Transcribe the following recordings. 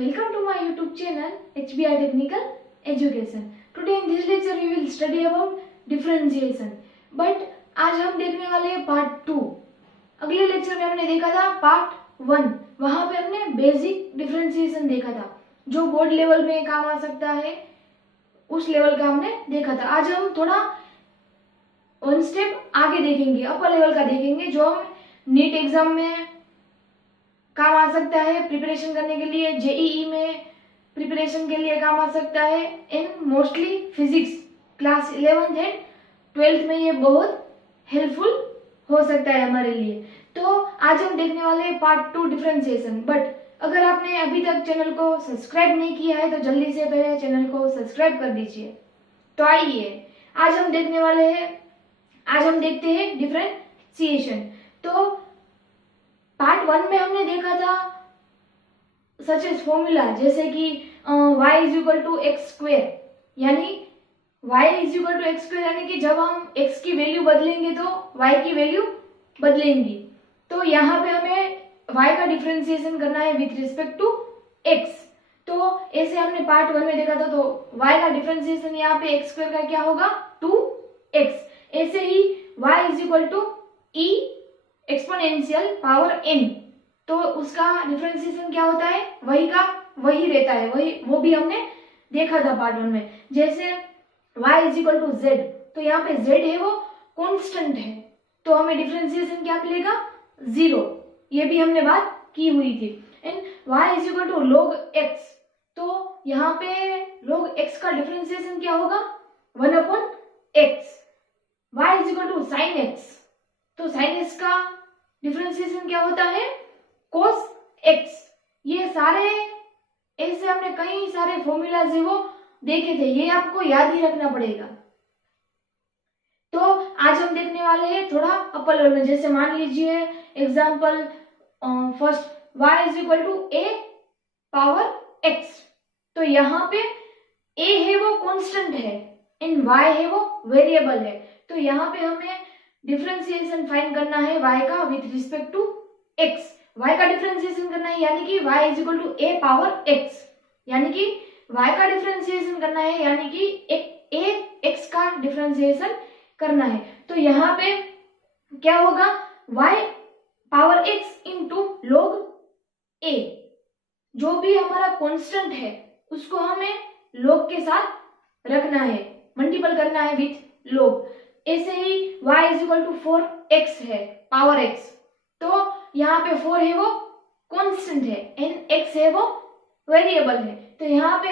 Welcome to my YouTube channel HBR Technical Education. Today in this lecture we will study about differentiation. But आज हम देखने वाले हैं part 2. अगले lecture में हमने देखा था पार्ट 1. वहां पे हमने बेसिक डिफरेंशिएशन देखा था जो बोर्ड लेवल में काम आ सकता है, उस लेवल का हमने देखा था. आज हम थोड़ा वन स्टेप आगे देखेंगे, अपर लेवल का देखेंगे जो हम नीट एग्जाम में काम आ सकता है प्रिपरेशन करने के लिए, जेईई में प्रिपरेशन के लिए काम आ सकता है, इन mostly physics class 11th and 12th में ये बहुत हेल्पफुल हो सकता है हमारे लिए. तो आज हम देखने वाले हैं पार्ट 2 डिफरेंशिएशन. बट अगर आपने अभी तक चैनल को सब्सक्राइब नहीं किया है तो जल्दी से पहले चैनल को सब्सक्राइब कर दीजिए. तो आइए आज हम देखते हैं डिफरेंशिएशन. तो पार्ट 1 में हमने देखा था सच एज फॉर्मूला, जैसे कि y is equal to x square, यानी y is equal to x square, यानी कि जब हम x की वैल्यू बदलेंगे तो y की वैल्यू बदलेंगी. तो यहाँ पे हमें y का डिफरेंशिएशन करना है विथ रिस्पेक्ट टू x. तो ऐसे हमने पार्ट 1 में देखा था. तो y का डिफरेंशिएशन यहाँ पे एक्स स्क्वेयर का क्या होगा 2x. ऐसे ही y is equal to e exponential power n, तो उसका डिफरेंशिएशन क्या होता है, वही का वही रहता है, वो भी हमने देखा था पार्ट 1 में. जैसे y is equal to Z, तो यहाँ पे z है वो कांस्टेंट है, तो हमें डिफरेंशिएशन क्या मिलेगा 0. ये भी हमने बात की हुई थी. And y is equal to log x, तो यहाँ पे log x का डिफरेंशिएशन क्या होगा 1/x. y is equal to sin x, तो sin x का डिफरेंशिएशन क्या होता है cos x. ये सारे ऐसे हमने कई सारे फॉर्मूलाज है वो देखे थे, ये आपको याद ही रखना पड़ेगा. तो आज हम देखने वाले हैं थोड़ा अपर लेवल में. जैसे मान लीजिए example first y is equal to a power x, तो यहाँ पे a है वो कांस्टेंट है एंड y है वो वेरिएबल है. तो यहाँ पे हमें डिफरेंशिएशन फाइंड करना है y का with respect to x. y का डिफरेंशिएशन करना है यानी कि y is equal to a power x, यानी कि y का डिफरेंशिएशन करना है यानी कि a x का डिफरेंशिएशन करना है. तो यहाँ पे क्या होगा y power x into log a, जो भी हमारा कांस्टेंट है उसको हमें log के साथ रखना है, मल्टीपल करना है विथ log. ऐसे ही y is equal to 4x है पावर x, तो यहाँ पे 4 है वो कांस्टेंट है एंड x है वो वेरिएबल है. तो यहाँ पे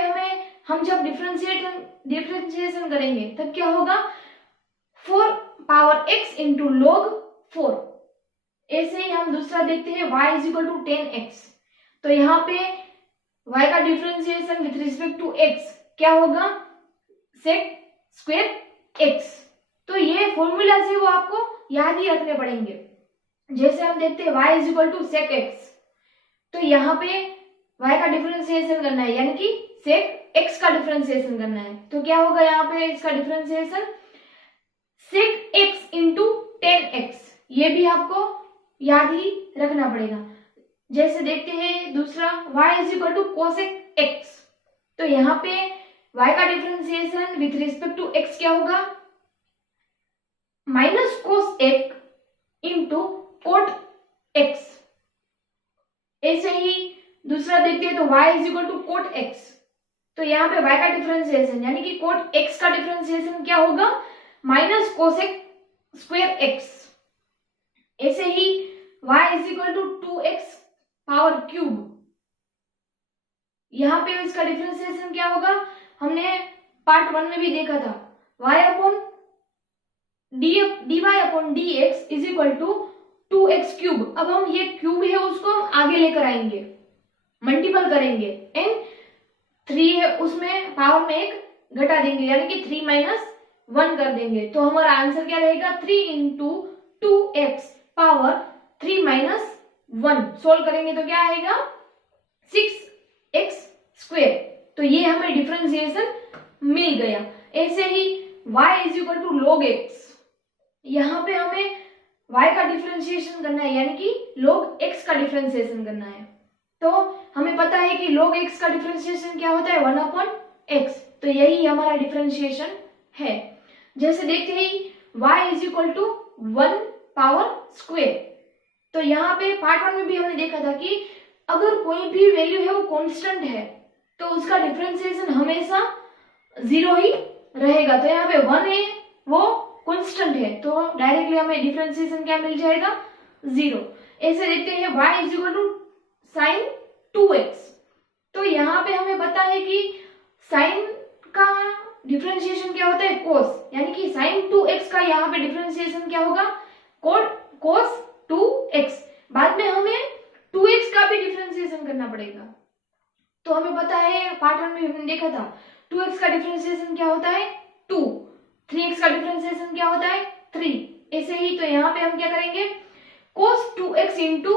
हम जब डिफरेंशिएशन करेंगे तब क्या होगा 4 पावर x इंटू log 4. ऐसे ही हम दूसरा देखते हैं y is equal to 10x, तो यहाँ पे y का differentiation with respect to x क्या होगा sec स्क्वायर x. तो ये फॉर्मूला से वो आपको याद ही रखने पड़ेंगे. जैसे हम देखते हैं y is equal to sec x, तो यहाँ पे y का डिफरेंशिएशन करना है यानी कि sec x का डिफरेंशिएशन करना है. तो क्या होगा यहाँ पे इसका differentiation sec x into 10x. ये भी आपको याद ही रखना पड़ेगा. जैसे देखते हैं दूसरा y is equal to cosec x, तो यहाँ पे y का differentiation with respect to x क्या होगा minus cos x into cot x. ऐसे ही दूसरा देखते हैं तो y is equal to cot x, तो यहाँ पे y का डिफरेंशिएशन यानी कि cot x का डिफरेंशिएशन क्या होगा माइनस cosec स्क्वायर x. ऐसे ही y is equal to 2x power cube, यहाँ पे इसका डिफरेंशिएशन क्या होगा हमने पार्ट 1 में भी देखा था y upon dy upon dx is equal to 2x cube. अब हम ये क्यूब है उसको हम आगे लेकर आएंगे, मल्टीपल करेंगे एंड 3 है उसमें पावर में एक घटा देंगे यानी कि 3 माइनस 1 कर देंगे. तो हमारा आंसर क्या रहेगा 3 into 2x power 3 minus 1. Solve करेंगे तो क्या आएगा 6x स्क्वेयर. तो ये हमें डिफरेंशिएशन मिल गया. ऐसे ही y is equal to log x, यहाँ पे हमें y का डिफरेंशिएशन करना है यानी कि log x का डिफरेंशिएशन करना है. तो हमें पता है कि log x का डिफरेंशिएशन क्या होता है 1/x, तो यही हमारा डिफरेंशिएशन है। जैसे देखते ही y is equal to 1 power square, तो यहाँ पे पार्ट 1 में भी हमने देखा था कि अगर कोई भी वैल्यू है वो कांस्टेंट है तो उसका डिफरेंशिएशन हमेशा 0 ही रहेगा। तो यहाँ पे 1 है वो कांस्टेंट है, तो डायरेक्टली हमें डिफरेंशिएशन क्या मिल जाएगा 0। ऐसे देखते हैं y is equal to sine 2x, तो यहाँ पे हमें पता है कि साइन का डिफरेंशिएशन क्या होता है कोस, यानी कि साइन 2x का यहाँ पे डिफरेंशिएशन क्या होगा कोस 2x। बाद में हमें 2x का भी डिफरेंशिएशन करना पड़ेगा, तो हमें पता है पार्ट 1 में हमने देखा था 2x का डिफरेंशिएशन क्या होता है 2, 3x का डिफरेंशिएशन क्या होता है 3, ऐसे ही। तो यहाँ पे हम क्या करेंगे cos 2x इंटू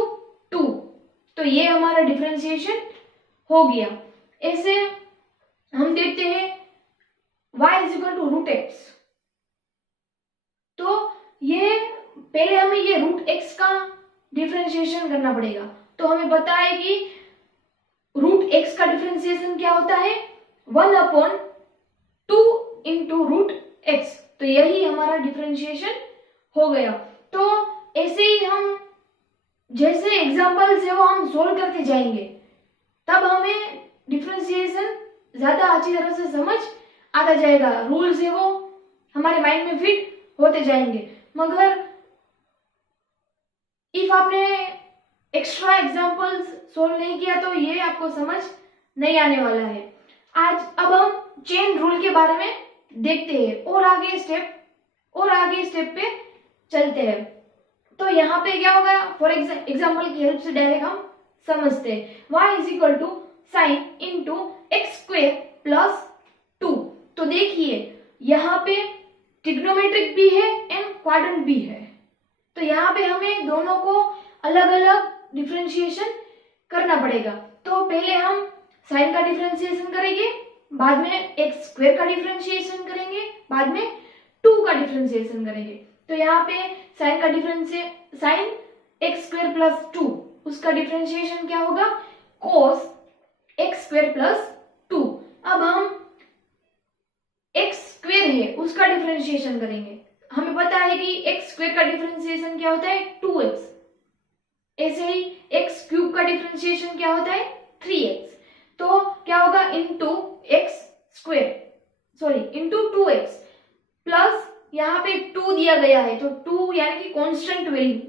2, तो ये हमारा डिफरेंशिएशन हो गया। ऐसे हम देखते हैं y is equal to root X, तो ये पहले हमें ये रूट एक्स का डिफरेंशिएशन करना पड़ेगा। तो हमें पता है कि रूट एक्स का डिफरेंशिएशन क्या होता है 1/2 इंटू रूट एक्स, तो यही हमारा डिफरेंशिएशन हो गया। तो ऐसे ही हम जैसे एग्जांपल्स है वो हम सोल्व करते जाएंगे, तब हमें डिफरेंशिएशन ज्यादा अच्छी तरह से समझ आता जाएगा, रूल्स है वो हमारे माइंड में फिट होते जाएंगे। मगर इफ आपने एक्स्ट्रा एग्जांपल्स सोल्व नहीं किया तो ये आपको समझ नहीं आने वाला है। अब हम चेन रूल के बारे में देखते हैं और आगे स्टेप पे चलते हैं। तो यहाँ पे क्या होगा, फॉर एग्जाम्पल की हेल्प से डायरेक्ट हम समझते हैं। y is equal to sine into X square plus 2, तो देखिए यहाँ पे ट्रिग्नोमेट्रिक भी है एंड क्वाड्रेंट भी है, तो यहाँ पे हमें दोनों को अलग अलग डिफरेंशिएशन करना पड़ेगा। तो पहले हम साइन का डिफरेंशिएशन करेंगे, बाद में एक्स स्क्वेयर का डिफरेंशिएशन करेंगे, बाद में 2 का डिफरेंशिएशन करेंगे। तो यहाँ पे साइन एक्स स्क्वेयर प्लस 2, उसका डिफरेंशिएशन क्या होगा कोस एक्स स्क्वेयर प्लस 2। अब हम एक्स स्क्वेयर है उसका डिफरेंशिएशन करेंगे, हमें पता है कि एक्स स्क्वेयर का डिफरेंशिएशन क्या होता है 2x, ऐसे ही एक्स क्यूब का डिफरेंशिएशन क्या होता है 3x, तो क्या होगा into X square into 2x plus यहाँ पे 2 दिया गया है, तो 2 यानी कि कांस्टेंट वैल्यू,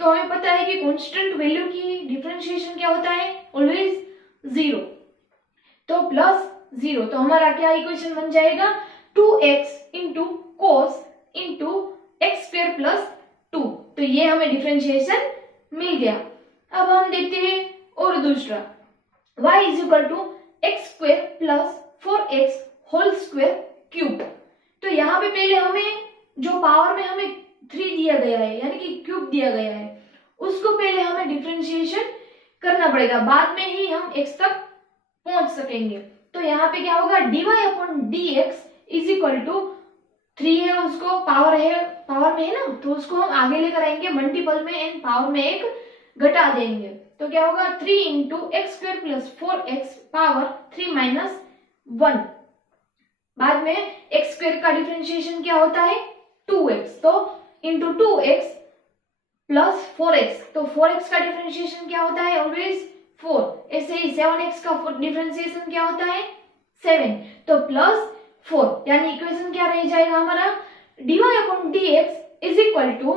तो हमें पता है कि कांस्टेंट वैल्यू की डिफरेंशिएशन क्या होता है ऑलवेज 0, तो प्लस 0, तो हमारा क्या इक्वेशन बन जाएगा 2x into cos into X square plus 2, तो ये हमें डिफरेंशिएशन मिल गया। अब हम देखते हैं और दूसरा y is equal to x square plus 4x whole square cube, तो यहाँ पे पहले हमें जो पावर में हमें 3 दिया गया है यानी कि क्यूब दिया गया है उसको पहले हमें डिफरेंशिएशन करना पड़ेगा, बाद में ही हम x तक पहुंच सकेंगे। तो यहाँ पे क्या होगा dy/dx इज इक्वल टू 3 है, उसको पावर में है ना, तो उसको हम आगे लेकर आएंगे मल्टीपल में एंड पावर में 1 घटा देंगे, तो क्या होगा 3 into X square plus 4x power 3 minus 1। बाद में एक्स स्क्वेयर का डिफरेंशिएशन क्या होता है 2x, तो इंटू 2x प्लस 4x, तो 4x का डिफरेंशिएशन क्या होता है ऑलवेज 4, ऐसे ही 7x का डिफरेंशिएशन क्या होता है 7, तो प्लस 4, यानी इक्वेशन क्या रह जाएगा हमारा dy/dx is equal to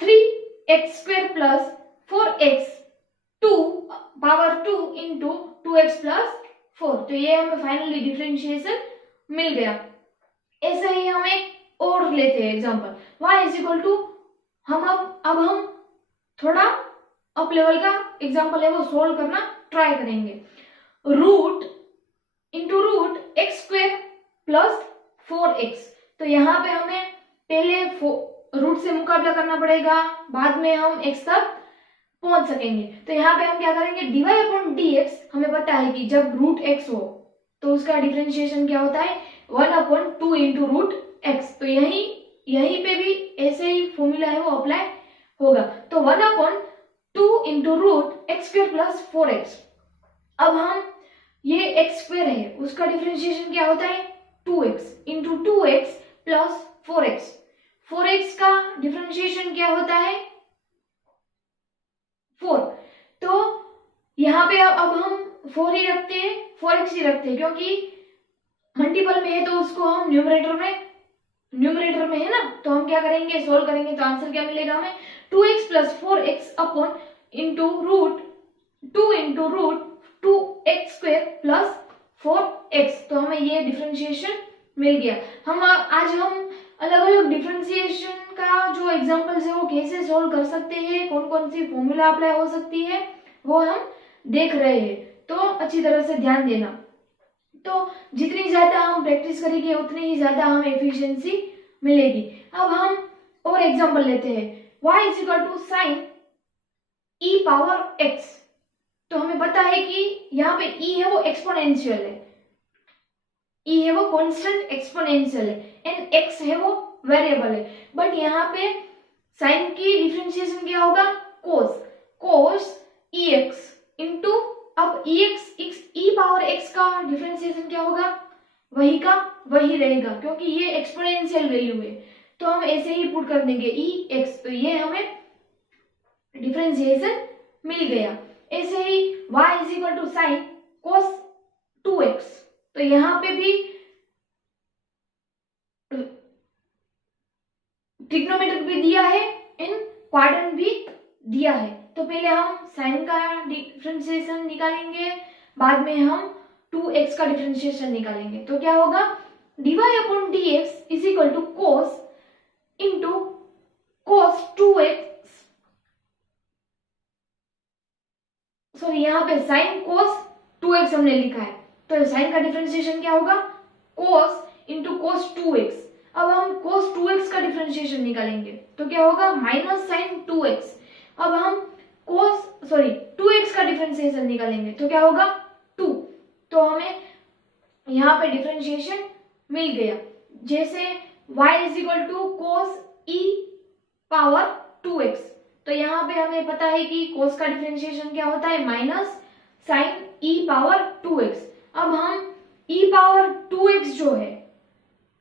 3x square plus 4x 2 power 2 into 2x plus 4, तो ये हमें फाइनली डिफरेंशिएशन मिल गया। ऐसे ही हम एक और लेते हैं example y is equal to अब हम थोड़ा अप लेवल का एग्जांपल है वो सोल्व करना ट्राई करेंगे। Root x square plus 4x, तो यहाँ पे हमें पहले रूट से मुकाबला करना पड़ेगा, बाद में हम x तक पहुंच सकेंगे। तो यहाँ पे हम क्या करेंगे dy/dx, हमें पता है कि जब रूट x हो तो उसका डिफरेंशिएशन क्या होता है 1/2 इंटू रूट एक्स, तो यहीं पे भी ऐसे ही फॉर्मूला है वो अप्लाई होगा। तो 1/2 into root x square plus 4x, अब हम ये एक्स स्क्वायर है उसका डिफरेंशिएशन क्या होता है 2x into 2x plus 4x। 4x का डिफरेंशिएशन क्या होता है 4। तो यहाँ पे अब हम 4 ही रखते हैं 4x ही रखते हैं क्योंकि मल्टीपल में है तो उसको हम न्यूमरेटर में है ना, तो हम क्या करेंगे सोल्व करेंगे तो आंसर क्या मिलेगा हमें 2x plus 4x upon into root 2x square plus 4x। तो हमें ये डिफरेंशिएशन मिल गया। आज हम अलग अलग डिफरेंशिएशन का जो एग्जांपल्स है वो कैसे सोल्व कर सकते हैं, कौन कौन सी फॉर्मूला अप्लाई हो सकती है वो हम देख रहे हैं, तो अच्छी तरह से ध्यान देना। तो जितनी ज्यादा हम प्रैक्टिस करेंगे उतनी ही ज्यादा हमें एफिशिएंसी मिलेगी। अब हम और एग्जांपल लेते हैं y is equal to sine e power x। तो हमें पता है कि यहाँ पे e है वो एक्सपोनेंशियल है, e है वो कांस्टेंट एक्सपोनेंशियल है एंड x है वो वेरिएबल है। बट यहाँ पे साइन की डिफरेंशिएशन क्या होगा cos ex इंटू अब e पावर x का डिफरेंशिएशन क्या होगा वही का वही रहेगा क्योंकि ये एक्सपोनेंशियल वैल्यू है, तो हम ऐसे ही पुट कर देंगे ex। तो ये हमें डिफरेंशिएशन मिल गया। ऐसे ही y is equal to sine cos 2x। तो यहाँ पे भी ट्रिग्नोमेट्रिक भी दिया है एंड क्वाड्रेंट भी दिया है। तो पहले हम साइन का डिफरेंशिएशन निकालेंगे, बाद में हम 2x का डिफरेंशिएशन निकालेंगे। तो क्या होगा dy upon dx is equal to cos into cos 2x, sorry यहाँ पे साइन cos 2x हमने लिखा है, तो साइन का डिफरेंशिएशन क्या होगा cos इंटू cos 2x। अब हम cos 2x का डिफरेंशिएशन निकालेंगे तो क्या होगा माइनस साइन 2x। अब हम 2x का डिफरेंशिएशन निकालेंगे तो क्या होगा 2। तो हमें यहाँ पे डिफरेंशिएशन मिल गया। जैसे y is equal to cos e power 2x, तो यहाँ पे हमें पता है कि cos का डिफरेंशिएशन क्या होता है minus sign e power 2x। अब हम e पावर 2x जो है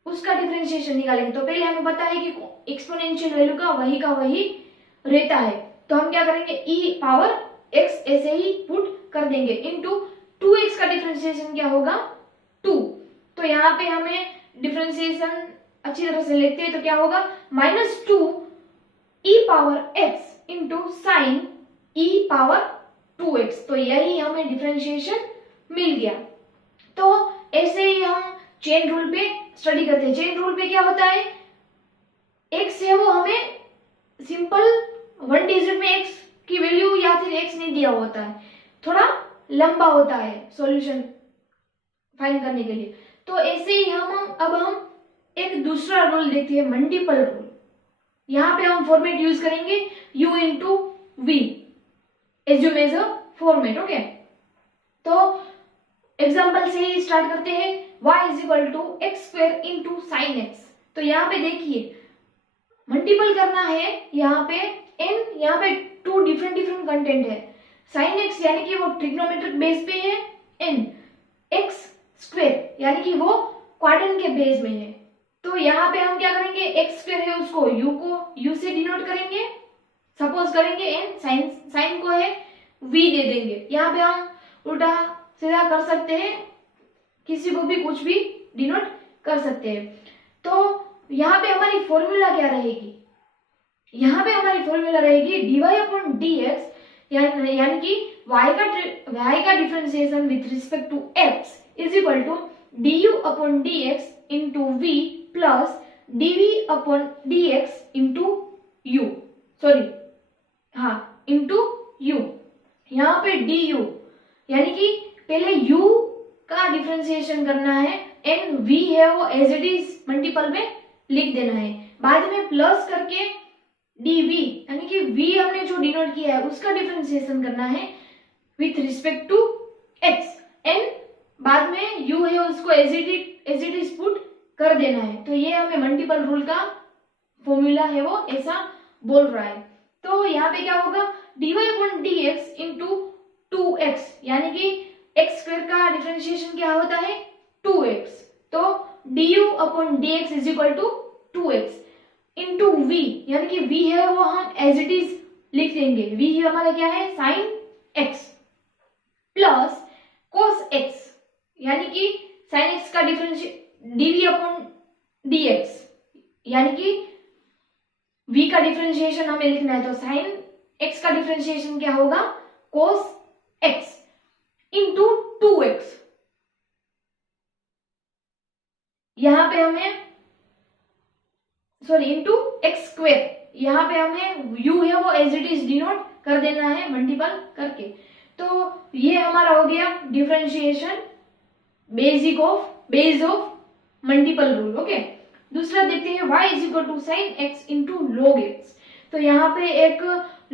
उसका डिफरेंशिएशन निकालेंगे तो पहले हमें पता है कि एक्सपोनेंशियल वैल्यू का वही रहता है, तो हम क्या करेंगे e पावर x ऐसे ही पुट कर देंगे इंटू 2x का डिफरेंशिएशन क्या होगा 2। तो यहाँ पे हमें डिफरेंशिएशन अच्छी तरह से लिखते हैं तो क्या होगा minus 2 e power x into sine e power 2x। तो यही हमें डिफरेंशिएशन मिल गया। तो ऐसे ही हम चेन रूल पे स्टडी करते हैं। चेन रूल पे क्या होता है x है वो हमें सिंपल 1 डिजिट में x की वैल्यू या फिर x नहीं दिया होता है, थोड़ा लंबा होता है सॉल्यूशन फाइंड करने के लिए। तो ऐसे ही हम एक दूसरा रूल देखते हैं मल्टीपल रूल। यहाँ पे हम फॉर्मेट यूज करेंगे u into v assume as a format. Okay, तो एग्जांपल से ही स्टार्ट करते हैं y is equal to x square into sine x. तो यहाँ पे देखिए मल्टीपल करना है, यहाँ पे n यहाँ पे 2 डिफरेंट कंटेंट है। साइन एक्स यानी कि वो ट्रिग्नोमेट्रिक बेस पे है, n एक्स स्क्वायर यानी कि वो क्वाड्रेंट के बेस में है। तो यहाँ पे हम क्या करेंगे एक्स स्क्वायर है उसको u से डिनोट करेंगे, सपोज करेंगे n साइन को है v दे देंगे। यहाँ पे हम उल्टा सीधा कर सकते हैं, किसी को भी कुछ भी डिनोट कर सकते हैं। तो यहाँ पे हमारी फॉर्मूला क्या रहेगी, यहाँ पे हमारी फॉर्मूला रहेगी dy अपॉन dx यानी कि y का differentiation with respect to x is equal to du upon dx into v plus dv upon dx into u, sorry हाँ इंटू u। यहाँ पे du यानी कि पहले u का डिफरेंशिएशन करना है एंड v है वो एज इट इज मल्टीपल में लिख देना है, बाद में प्लस करके dv यानी कि v हमने जो डिनोट किया है उसका डिफरेंशिएशन करना है with respect to x and बाद में u है उसको एज इट इज पुट कर देना है। तो ये हमें मल्टीपल रूल का फॉर्मूला है वो ऐसा बोल रहा है। तो यहाँ पे क्या होगा dy upon dx into 2x यानी कि एक्स स्क्वायर का डिफरेंशिएशन क्या होता है 2x, तो du upon dx is equal to 2x into v, यानी कि v है वो हम एज इट इज लिख देंगे, v हमारा क्या है sin x plus cos x, यानी कि sin x का डिफरेंशिएशन dv अपॉन dx, यानी कि v का डिफरेंशिएशन हमें लिखना है, तो sin x का डिफरेंशिएशन क्या होगा cos x इंटू 2x, यहां पे हमें सॉरी इंटू एक्स स्क्वायर, यहाँ पे हमें u है वो एज इट इज डिनोट कर देना है मल्टीपल करके। तो ये हमारा हो गया differentiation base of multiple rule. Okay, दूसरा देखते हैं y is equal to sine x into log x. तो यहाँ पे एक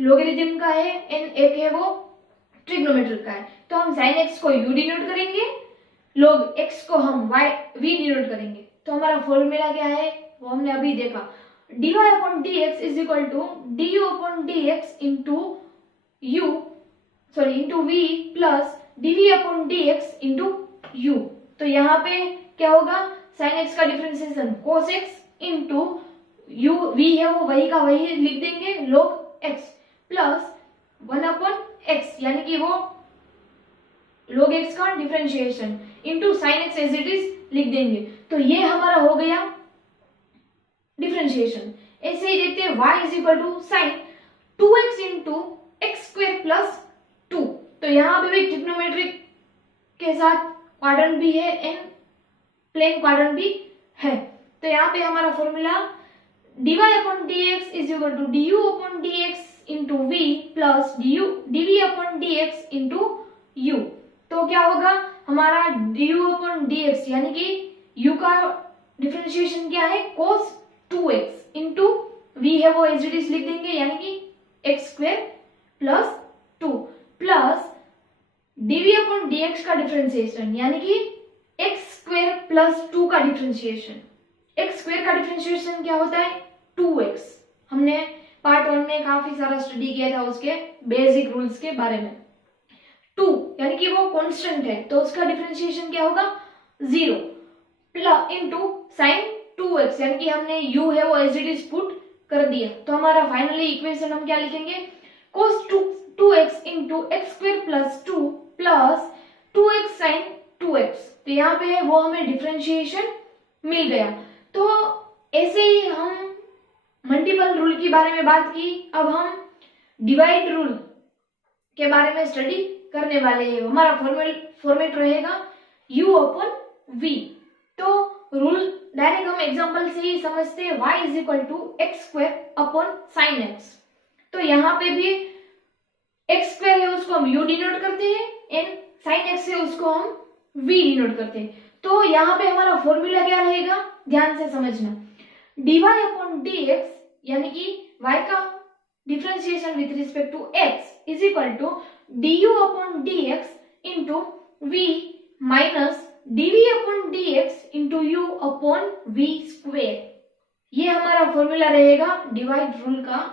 लॉगरिथम का है एंड एक है वो ट्रिग्नोमेट्रिक का है, तो हम साइन एक्स को u डिनोट करेंगे, log x को हम v डिनोट करेंगे। तो हमारा फॉर्मूला क्या है वो हमने अभी देखा, dy upon dx is equal to du upon dx into v plus dv upon dx into u। तो यहाँ पे क्या होगा sin x का differentiation cos x into u v है वो वही का वही लिख देंगे log x plus 1 upon x, यानी कि वो log x का differentiation into sin x as it is लिख देंगे। तो ये हमारा हो गया डिफरेंशिएशन। ऐसे ही देखते हैं y is equal to sine 2x into x square plus 2। तो यहाँ पे भी ट्रिग्नोमेट्रिक के साथ क्वाड्रेंट भी है एंड प्लेन क्वाड्रेंट भी है। तो यहाँ पे हमारा formula dy upon dx is equal to du upon dx into v plus dv upon dx into u। तो क्या होगा हमारा du अपॉन dx, यानी कि u का डिफरेंशिएशन क्या है cos 2x इंटू v है वो एज इट इज लिख देंगे, यानी कि x square plus 2 plus dv upon dx का डिफरेंशिएशन, यानी कि एक्स स्क्वायर प्लस 2 का डिफरेंशिएशन। एक्स स्क्वायर का डिफरेंशिएशन क्या होता है 2x। हमने पार्ट 1 में काफी सारा स्टडी किया था उसके बेसिक रूल्स के बारे में। 2 यानी कि वो कांस्टेंट है, तो उसका डिफरेंशिएशन क्या होगा 0 प्लस इंटू साइन 2x, यानी कि हमने u है वो एज इट इज पुट कर दिया। तो हमारा फाइनली इक्वेशन हम क्या लिखेंगे cos 2x into x square plus 2 plus 2x sine 2x। तो यहाँ पे है वो हमें डिफरेंशिएशन मिल गया। तो ऐसे ही हम मल्टीपल रूल के बारे में बात की, अब हम डिवाइड रूल के बारे में स्टडी करने वाले हैं। हमारा फॉर्मेट रहेगा u अपॉन v। तो रूल डायरेक्ट हम एग्जांपल से ही समझते हैं, y is equal to x square upon sine x. तो यहाँ पे भी एक्स स्क्वायर है उसको हम u डिनोट करते हैं एंड साइन एक्स है उसको हम v डिनोट करते हैं। तो यहाँ पे हमारा फॉर्मूला क्या रहेगा ध्यान से समझना, dy अपॉन dx, यानी कि y का differentiation with respect to x is equal to du upon dx into v minus dv upon dx into u upon v square. ये हमारा फॉर्मूला रहेगा डिवाइड रूल का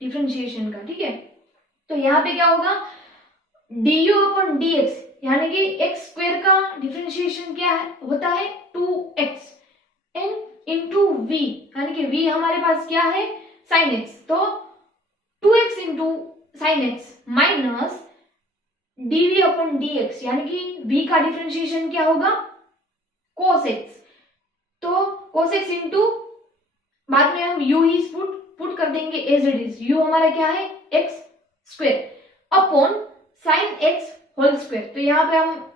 डिफरेंशिएशन का, ठीक है। तो यहाँ पे क्या होगा du अपॉन dx, यानी कि एक्स स्क्वायर का डिफरेंशिएशन क्या है होता है 2x एंड इंटू v, यानी कि v हमारे पास क्या है sin x, तो 2x into sin x minus dv upon dx, यानी कि v का डिफरेंशिएशन क्या होगा cos x। तो cos x इंटू बाद में हम u ही पुट कर देंगे एज इट इज, u हमारा क्या है x square upon sin x whole square. तो यहाँ पे हम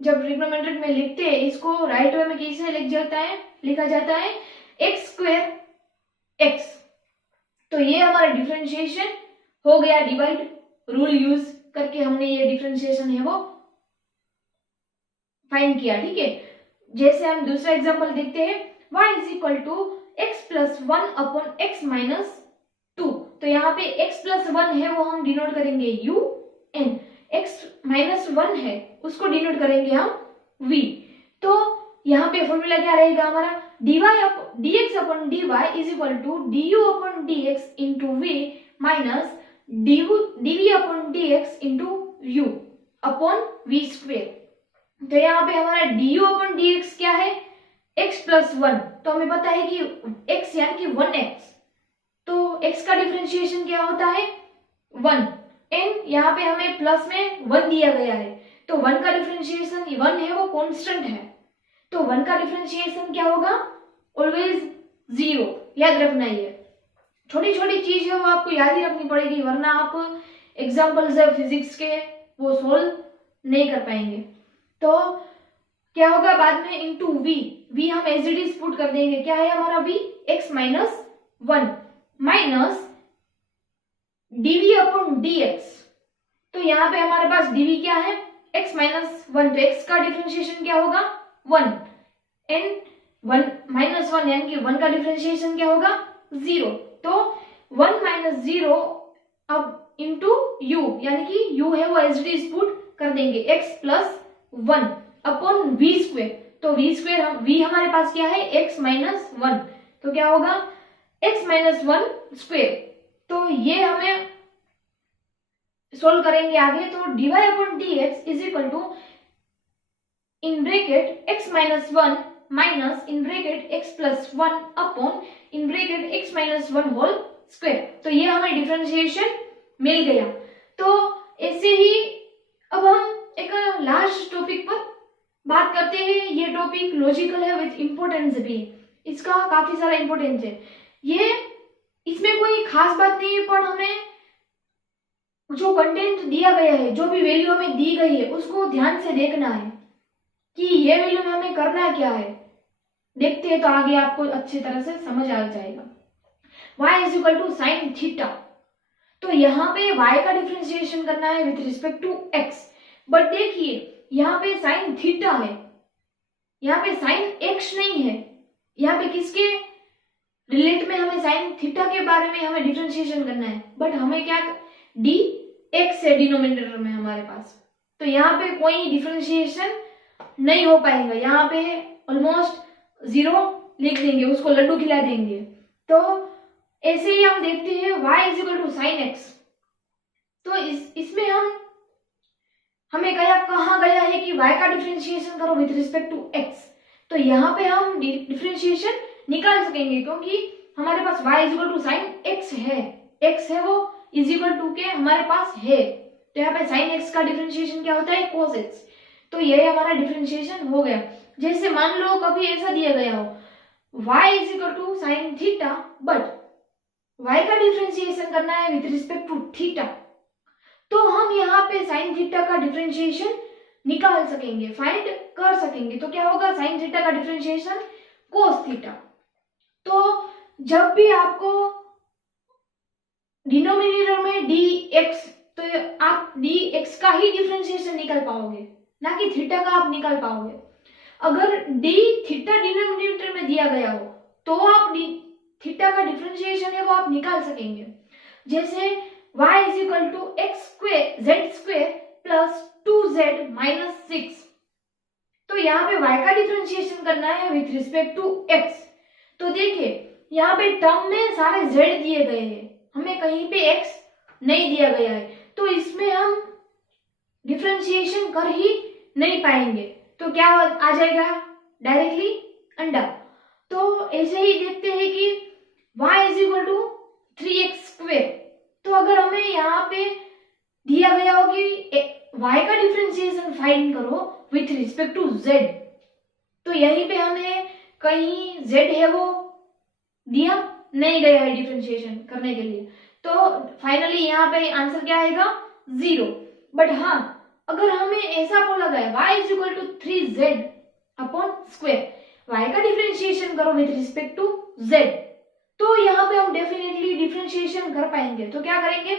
जब ट्रिग्नोमेट्रिक में लिखते हैं इसको राइट वे में कैसे लिखा जाता है एक्स स्क्वायर एक्स। तो ये हमारा डिफरेंशिएशन हो गया, डिवाइड रूल यूज करके हमने ये डिफरेंशिएशन है वो फाइंड किया, ठीक है। जैसे हम दूसरा एग्जांपल देखते हैं, y is equal to x plus 1 upon x minus 2। तो यहाँ पे x प्लस 1 है वो हम डिनोट करेंगे u n, x माइनस 1 है उसको डिनोट करेंगे हम v। तो यहाँ पे फॉर्मूला क्या रहेगा हमारा dx upon dy is equal to du upon dx into v minus dv upon dx into u। Upon v square. तो यहाँ पे हमारा du अपॉन dx क्या है, x प्लस 1। तो हमें पता है कि x यानी कि 1x, तो x का डिफरेंशिएशन क्या होता है 1, एंड यहाँ पे हमें प्लस में 1 दिया गया है, तो 1 का डिफरेंशिएशन 1 है वो कांस्टेंट है, तो 1 का डिफरेंशिएशन क्या होगा ऑलवेज 0। याद रखना ये छोटी छोटी चीज है वो आपको याद ही रखनी पड़ेगी, वरना आप एग्जाम्पल्स है फिजिक्स के वो सोल्व नहीं कर पाएंगे। तो क्या होगा बाद में इंटू वी हम एज इट इज पुट कर देंगे, क्या है हमारा v x minus 1 minus dv upon dx। तो यहाँ पे हमारे पास dv क्या है x माइनस 1, तो x का डिफरेंशिएशन क्या होगा 1, एंड 1 माइनस 1 यानी कि 1 का डिफरेंशिएशन क्या होगा 0। तो 1 माइनस 0 अब इंटू u, यानी कि u है वो एज इट इज पुट कर देंगे x plus 1 upon v square. तो वी स्क्वेयर v हमारे पास क्या है x माइनस 1, तो क्या होगा x माइनस 1 स्क्वेयर। तो ये हमें सोल्व करेंगे आगे, तो dy upon dx is equal to in bracket x minus 1 minus in bracket x plus 1 upon in bracket x minus 1 whole square. तो ये हमें डिफरेंशिएशन मिल गया। तो ऐसे ही अब हम एक लास्ट टॉपिक पर बात करते हैं। ये टॉपिक लॉजिकल है विद इंपॉर्टेंस भी, इसका काफी सारा इंपॉर्टेंस है। ये इसमें कोई खास बात नहीं है, पर हमें जो कंटेंट दिया गया है, जो भी वैल्यू हमें दी गई है उसको ध्यान से देखना है कि ये वैल्यू में हमें करना क्या है। देखते हैं तो आगे आपको अच्छी तरह से समझ आ जाएगा। y is equal to sine theta, तो यहाँ पे y का डिफरेंशिएशन करना है with respect to x, but देखिए यहाँ पे साइन थीटा है, यहाँ पे साइन x नहीं है। यहाँ पे किसके रिलेट में हमें साइन थीटा के बारे में हमें डिफरेंशिएशन करना है, बट हमें क्या डी एक्स है डिनोमिनेटर में हमारे पास, तो यहाँ पे कोई डिफरेंशिएशन नहीं हो पाएगा। यहाँ पे ऑलमोस्ट 0 लिख देंगे, उसको लड्डू खिला देंगे। तो ऐसे ही हम देखते हैं y is equal to sine x. तो इसमें हमें कहा गया है कि y का डिफरेंशिएशन करो विथ रिस्पेक्ट टू x, तो यहाँ पे हम डिफरेंशिएशन निकाल सकेंगे क्योंकि हमारे पास y is equal to sine x है, x है वो इज इक्वल टू के हमारे पास है, तो यहाँ पे साइन x का डिफरेंशिएशन क्या होता है कोस x। तो ये हमारा डिफरेंशिएशन हो गया। जैसे मान लो कभी ऐसा दिया गया हो y is equal to sine theta, but y का डिफरेंशिएशन करना है विथ रिस्पेक्ट टू थीटा, तो हम यहाँ पे साइन थीटा का डिफरेंशिएशन निकाल सकेंगे, फाइंड कर सकेंगे। तो क्या होगा साइन थीटा का डिफरेंशिएशन कोस थीटा। तो जब भी आपको डिनोमिनेटर में dx, तो आप dx का ही डिफरेंशिएशन निकाल पाओगे, ना कि थीटा का आप निकाल पाओगे। अगर d थीटा डिनोमिनेटर में दिया गया हो तो आप थीटा का डिफरेंशिएशन है वो आप निकाल सकेंगे। जैसे y is equal to x square z square plus 2z minus 6, तो यहाँ पे y का डिफरेंशिएशन करना है विथ रिस्पेक्ट टू x। तो देखिए यहाँ पे टर्म में सारे z दिए गए हैं, हमें कहीं पे x नहीं दिया गया है, तो इसमें हम डिफरेंशिएशन कर ही नहीं पाएंगे। तो क्या आ जाएगा डायरेक्टली अंडर। तो ऐसे ही देखते हैं कि y is equal to 3x square, तो अगर हमें यहाँ पे दिया गया हो कि y का डिफरेंशिएशन फाइंड करो विथ रिस्पेक्ट टू z, तो यहीं पे हमें कहीं z है वो दिया नहीं गया है डिफरेंशिएशन करने के लिए, तो फाइनली यहाँ पे आंसर क्या आएगा 0। बट हाँ अगर हमें ऐसा बोला गया y is equal to 3z upon square, y का डिफरेंशिएशन करो विथ रिस्पेक्ट टू z, तो यहाँ पे हम डेफिनेटली डिफरेंशिएशन कर पाएंगे। तो क्या करेंगे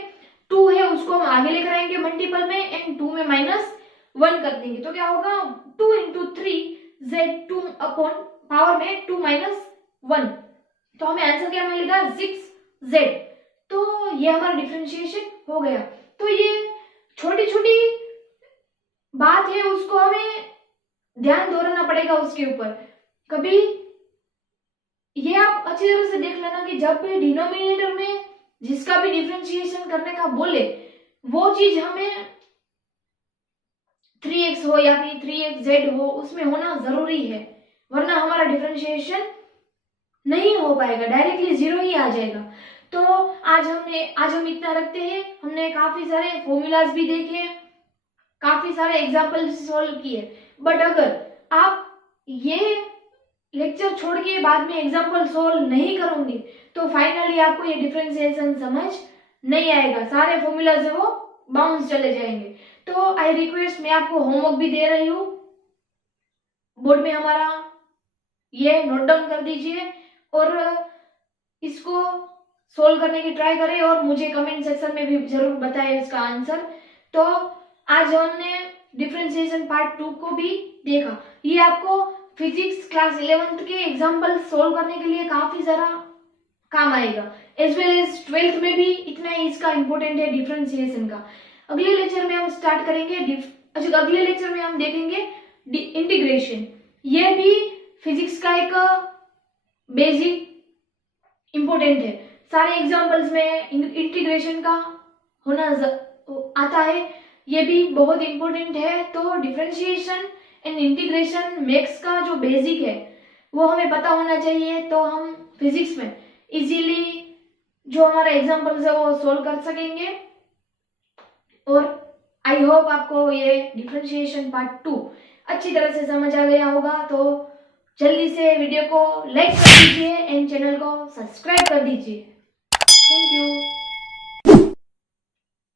2 है उसको हम आगे लेकर आएंगे मल्टीपल में एंड 2 में -1 कर देंगे, तो क्या होगा 2 इंटू 3 z2 अपॉन पावर में 2 - 1, तो हमें आंसर क्या मिलेगा 6z। तो ये हमारा डिफरेंशिएशन हो गया। तो ये छोटी छोटी बात है उसको हमें ध्यान दोहराना पड़ेगा उसके ऊपर। कभी ये आप अच्छी तरह से देख लेना कि जब भी डिनोमिनेटर में जिसका भी डिफरेंशिएशन करने का बोले वो चीज हमें 3x हो या फिर 3xz हो, उसमें होना जरूरी है, वरना हमारा डिफरेंशिएशन नहीं हो पाएगा, डायरेक्टली जीरो ही आ जाएगा। तो आज हम इतना रखते हैं। हमने काफी सारे फॉर्मूलाज भी देखे, काफी सारे एग्जाम्पल सॉल्व किए, बट अगर आप ये लेक्चर छोड़ के बाद में एग्जाम्पल सॉल्व नहीं करोगे तो फाइनली आपको ये डिफरेंशिएशन समझ नहीं आएगा, सारे फॉर्मूलाज है वो बाउंस चले जाएंगे। तो आई रिक्वेस्ट, मैं आपको होमवर्क भी दे रही हूँ, बोर्ड में हमारा ये नोट डाउन कर दीजिए और इसको सोल्व करने की ट्राई करें और मुझे कमेंट सेक्शन में भी जरूर बताएं इसका आंसर। तो आज हमने डिफरेंशिएशन पार्ट 2 को भी देखा। ये आपको फिजिक्स क्लास 11th के एग्जाम्पल सोल्व करने के लिए काफी सारा काम आएगा, एज वेल एज 12th में भी इतना ही इसका इम्पोर्टेंट है डिफरेंशिएशन का। अगले लेक्चर में हम स्टार्ट करेंगे अगले लेक्चर में हम देखेंगे इंटीग्रेशन। ये भी फिजिक्स का एक बेसिक इम्पोर्टेंट है, सारे एग्जाम्पल्स में इंटीग्रेशन का होना आता है, ये भी बहुत इम्पोर्टेंट है। तो डिफरेंशिएशन एंड इंटीग्रेशन मैथ्स का जो बेसिक है वो हमें पता होना चाहिए, तो हम फिजिक्स में इजीली जो हमारे एग्जाम्पल्स है वो सोल्व कर सकेंगे। और आई होप आपको ये डिफरेंशिएशन पार्ट 2 अच्छी तरह से समझ आ गया होगा। तो जल्दी से वीडियो को लाइक कर दीजिए एंड चैनल को सब्सक्राइब कर दीजिए। Thank you.